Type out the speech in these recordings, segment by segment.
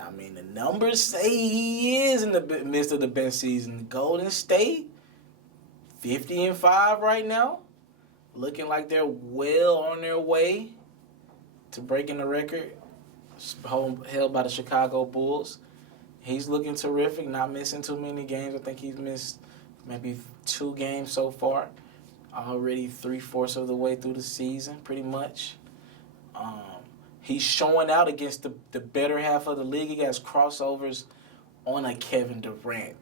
I mean, the numbers say he is in the midst of the best season. Golden State, 50-5 right now, looking like they're well on their way to breaking the record held by the Chicago Bulls. He's looking terrific, not missing too many games. I think he's missed maybe 2 games so far. Already 3/4 of the way through the season, pretty much. He's showing out against the better half of the league. He has crossovers on a Kevin Durant.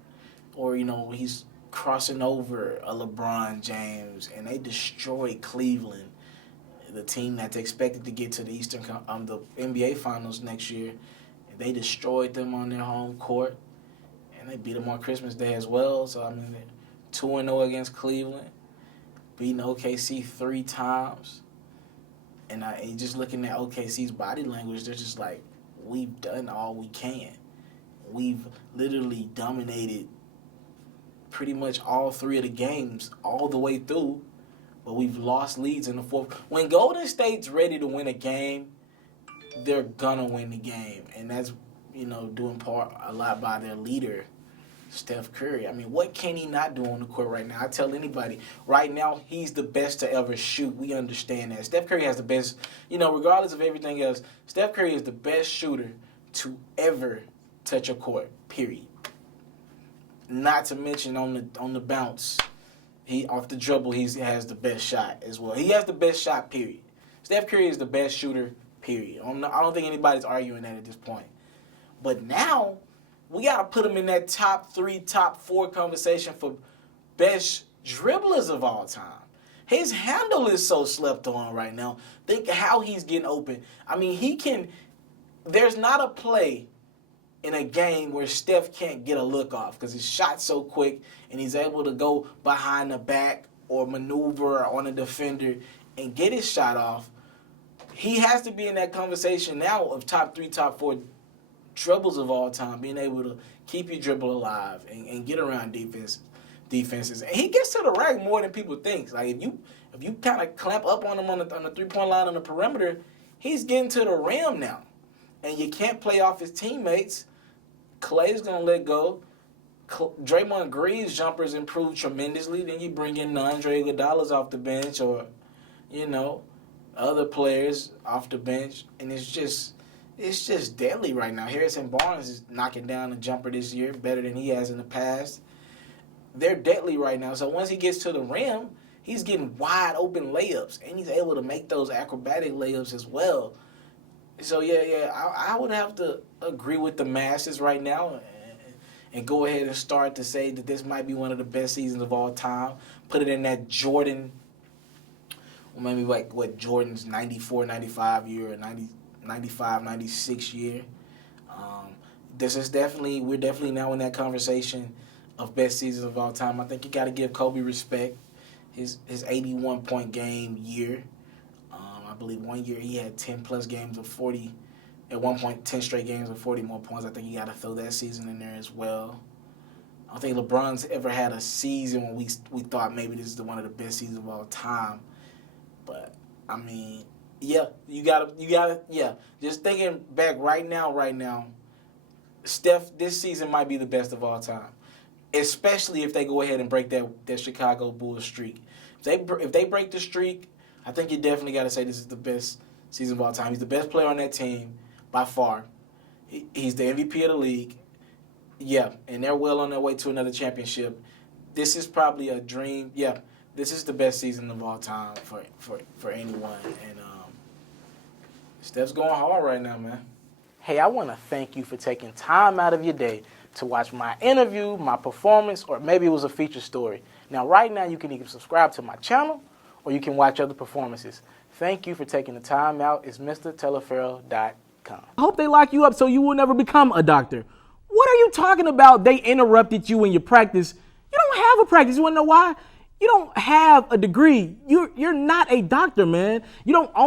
Or, he's crossing over a LeBron James. And they destroy Cleveland, the team that's expected to get to the the NBA Finals next year. And they destroyed them on their home court. And they beat them on Christmas Day as well. So, I mean, they're 2-0 against Cleveland. Beating OKC 3 times. And just looking at OKC's body language, they're just like, we've done all we can. We've literally dominated pretty much all 3 of the games all the way through, but we've lost leads in the fourth. When Golden State's ready to win a game, they're going to win the game. And that's, doing a lot by their leader, Steph Curry. I mean, what can he not do on the court right now? I tell anybody, right now, he's the best to ever shoot. We understand that. Steph Curry has the best, regardless of everything else, Steph Curry is the best shooter to ever touch a court, period. Not to mention on the bounce, off the dribble, he has the best shot as well. He has the best shot, period. Steph Curry is the best shooter, period. I don't think anybody's arguing that at this point. But now, we got to put him in that top 3, top 4 conversation for best dribblers of all time. His handle is so slept on right now. Think how he's getting open. I mean, there's not a play in a game where Steph can't get a look off because his shot's so quick and he's able to go behind the back or maneuver on a defender and get his shot off. He has to be in that conversation now of top 3, top 4 dribbles of all time, being able to keep your dribble alive and get around defenses. And he gets to the rack more than people think. Like, if you kind of clamp up on him on the 3-point line on the perimeter, he's getting to the rim now. And you can't play off his teammates. Clay's going to let go. Draymond Green's jumpers improved tremendously. Then you bring in Andre Iguodala's off the bench or, other players off the bench. And it's just deadly right now. Harrison Barnes is knocking down a jumper this year better than he has in the past. They're deadly right now. So once he gets to the rim, he's getting wide open layups, and he's able to make those acrobatic layups as well. So, I would have to agree with the masses right now and go ahead and start to say that this might be one of the best seasons of all time. Put it in that Jordan, or maybe like what Jordan's 94, 95 year or 95, 96 year. We're definitely now in that conversation of best seasons of all time. I think you got to give Kobe respect. His 81-point game year. I believe one year he had 10-plus games of 40. At one point, 10 straight games of 40 more points. I think you got to throw that season in there as well. I don't think LeBron's ever had a season when we thought maybe this is one of the best seasons of all time. But, I mean, yeah, you gotta, just thinking back right now, Steph, this season might be the best of all time, especially if they go ahead and break that Chicago Bulls streak. If they break the streak, I think you definitely got to say this is the best season of all time. He's the best player on that team by far. He's the MVP of the league. Yeah, and they're well on their way to another championship. This is probably a dream. Yeah, this is the best season of all time for anyone. And Steph's going hard right now, man. Hey, I want to thank you for taking time out of your day to watch my interview, my performance, or maybe it was a feature story. Now, right now, you can either subscribe to my channel or you can watch other performances. Thank you for taking the time out. It's MrTeleferro.com. I hope they lock you up so you will never become a doctor. What are you talking about? They interrupted you in your practice. You don't have a practice. You want to know why? You don't have a degree. You're not a doctor, man. You don't own